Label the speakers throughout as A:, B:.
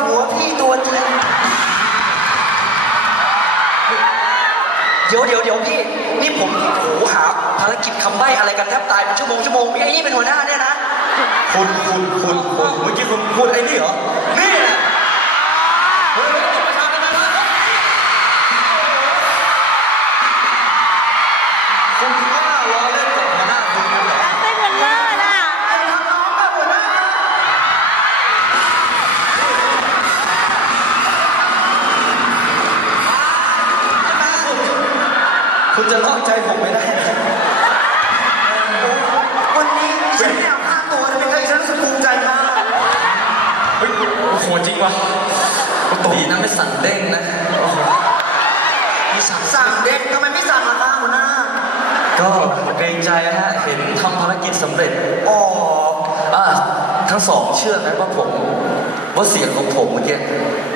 A: หัวพี่ตัวจริงเดี๋ยวพี่นี่ผมโหหาภารกิจคำใบ้อะไรกันแทบตายเป็นชั่วโมงมีไอ้นี่เป็นหัวหน้าเนี่ยนะคุณเมื่อกี้คุณพูดไอ้นี่เหรอนี่นะคุณว่าล้อเล่นกับหัวหน้าคุณเหรอ
B: เป็นเหมือนเลิศอ่ะ
A: คุณจะนอกใจผมไม่ได้วันนี้ฉันไม่เอาค่าตัวเลยไม่เคยฉันรู้สึกภูมิใจมาก
C: เฮ้ยโหจริงวะ
A: ดีนะไม่สั่งเด้งนะมีสั่งเด้งทำไมไม่สั่งล่ะคะหัวหน้าก็เกรงใจฮะเห็นทำภารกิจสำเร็จอ๋อทั้งสองเชื่อไหมว่าเสียงของผมเมื่อกี้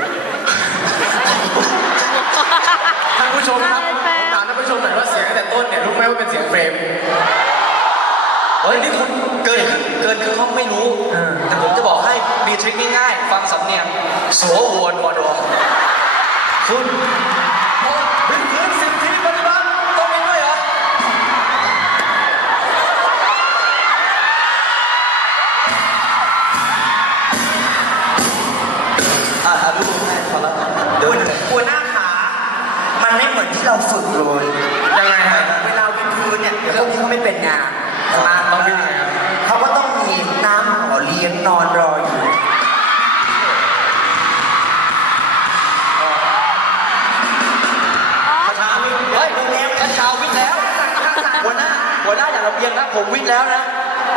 C: ท่านผู้ชมครับถามท่านผู้ชมหน่อยว่าเสียงตั้งแต่ต้นเนี่ยรู้ไหมว่าเป็นเสียงเฟรม
A: เฮ้ยนี่คุณเกินครึ่งห้องไม่รู้แต่ผมจะบอกให้มีทริคง่ายๆฟังสำเนียงสัววัวนัวดวงคุณวินพื้น10 ทีปฏิบัติต้องมีด้วยเหรอรู้ให้พอแล้วหัวหน้าขามันไม่เหมือนที่เราฝึกเลย
C: ยังไงฮะ
A: เวลาวินพื้นเนี่ยพวกนี้เขาไม่เป็นงานมา
C: ต้องเป็นยังไง
A: เขาก็ต้องมีน้ำหล่อเลี้ยงนอนรออยู่เช้าวิ่งเฮ้ยเช้าวิ่งแล้วหัวหน้าอย่าระเบียงนะผมวิ่งแล้วนะ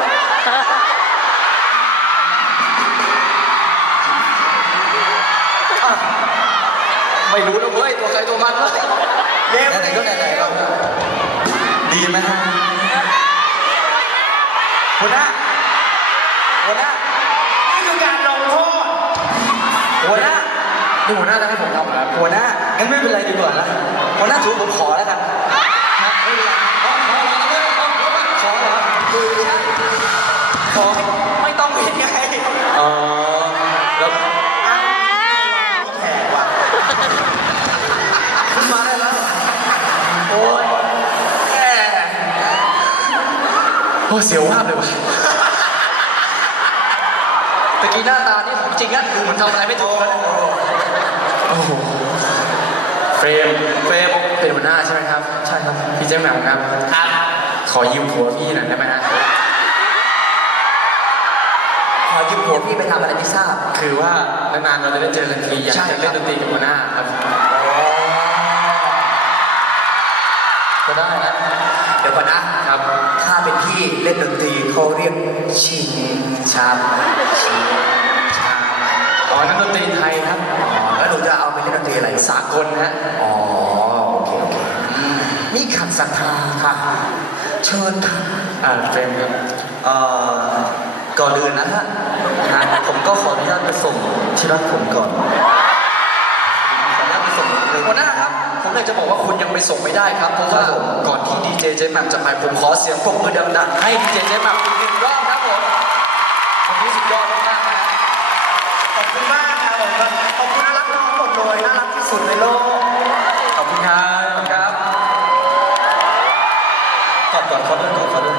A: ไม่รู้นะเว้ยตัวใครตัวมันเลยเร็วไหนก็ไหนเราดีไหมฮะหัวหน้านี่คือการลงโทษหัวหน้า
C: นี่หัวหน้าจะให้ผมทำเหรอครับ
A: หัวหน้างั้นไม่เป็นไรดีกว่านะหัวหน้าถือผมขอแล้วกันนะไม่เป็นไรขอเหรอขอไม่ต้องเป็นไงแล้วแขกว่ะคุณมาได้แล้วโอ้ย
C: เสียวมากเลยว่ะ
A: ตะกี้หน้าตานี่ของจริงนะดูเหมือนทำอะไรไม่ถูกเลย
C: โอ้โหเฟรมเป็นหัวหน้าใช่ไหมครับ
A: ใช่ครับ
C: พี่เจ๊แหม่มครับขอยืมหัวพี่หน่อยได้ไหมฮะ
A: ขอยืมหัวพี่ไปทำอะไรไม่ทราบ
C: คือว่านานๆเราจะได้เจอกันทีอยากจะเล่นดนตรีกับหัวหน้าครับ
A: ก็ได้นะเดี๋ยวก่อนนะครับถ้าเป็นพี่เล่นดนตรีเขาเรียกชิงชา
C: นั่นดนตรีไทยครับ
A: แล้วหนูจะเอาไปเล่นดนตรีอะไร
C: สากลฮะ
A: โอเคนี่ขัดศรัทธาค่ะเชิญค่ะ
C: เฟรมครับ
A: ก่อนอื่นนะฮะผมก็ขออนุญาตไปส่งที่รักผมก่อนหัวหน้าครับผมอยากจะบอกว่าคุณยังไปส่งไม่ได้ครับเพราะว่าก่อนที่ดีเจแหม่มจะไปผมขอเสียงปรบมือดังๆให้ดีเจแหม่มอีก1 รอบครับผมวันนี้สุดยอดมากๆนะขอบคุณมากครับผมขอบคุณน่ารักน้องหมดเลยน่ารักที่สุดในโลกขอบคุณครับกอดเขาด้วย